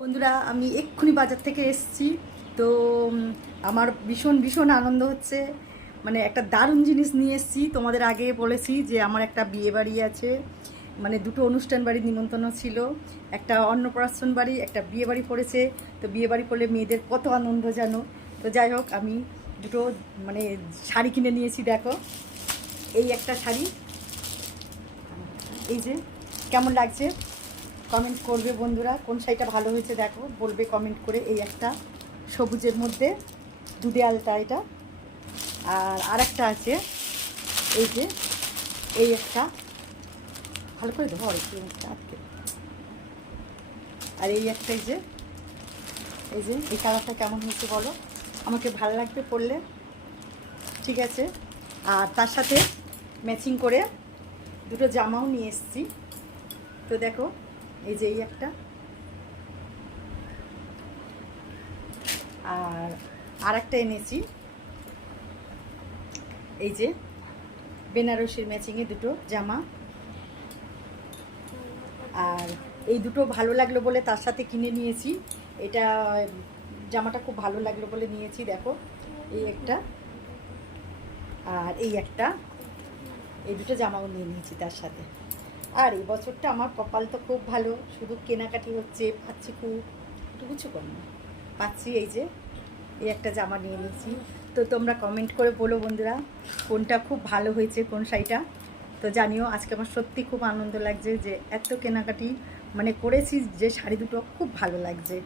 বন্ধুরা আমি এক্ষুনি বাজার থেকে এসেছি। তো আমার ভীষণ ভীষণ আনন্দ হচ্ছে। মানে একটা দারুণ জিনিস নিয়ে এসেছি। তোমাদের আগে বলেছি যে আমার একটা বিয়ে বাড়ি আছে, মানে দুটো অনুষ্ঠান বাড়ির নিমন্ত্রণ ছিল, একটা অন্নপ্রাশন বাড়ি, একটা বিয়ে বাড়ি পড়েছে। তো বিয়ে বাড়ি পড়লে মেয়েদের কত আনন্দ জানো। তো যাই হোক, আমি দুটো মানে শাড়ি কিনে নিয়েছি। দেখো, এই একটা শাড়ি, এই যে কেমন লাগছে কমেন্ট করবে বন্ধুরা, কোন শাড়িটা ভালো হয়েছে দেখো, বলবে কমেন্ট করে। এই একটা সবুজের মধ্যে দুধে আলতা এটা, আর আরেকটা আছে এই যে, এই একটা, ভালো করে ধর একটু আটকে, আর এই একটা, এই যে এই কালারটা কেমন হয়েছে বলো, আমাকে ভালো লাগবে পরলে, ঠিক আছে। আর তার সাথে ম্যাচিং করে দুটো জামাও নিয়ে এসেছি। তো দেখো, এই যে এই একটা, আর আরেকটা এনেছি, এই যে বেনারসির ম্যাচিংয়ে দুটো জামা। আর এই দুটো ভালো লাগলো বলে তার সাথে কিনে নিয়েছি। এটা জামাটা খুব ভালো লাগলো বলে নিয়েছি। দেখো, এই একটা আর এই একটা, এই দুটো জামাও নিয়ে নিয়েছি তার সাথে। আর এই বছরটা আমার কপাল তো খুব ভালো, শুধু কেনাকাটি হচ্ছে, পাচ্ছি খুব, একটু কিছু করি না পাচ্ছি। এই যে এই একটা জামা নিয়ে নিয়েছি। তো তোমরা কমেন্ট করে বলো বন্ধুরা, কোনটা খুব ভালো হয়েছে, কোন শাড়িটা। তো জানিও, আজকে আমার সত্যি খুব আনন্দ লাগছে যে এত কেনাকাটি মানে করেছি, যে শাড়ি দুটো খুব ভালো লাগছে।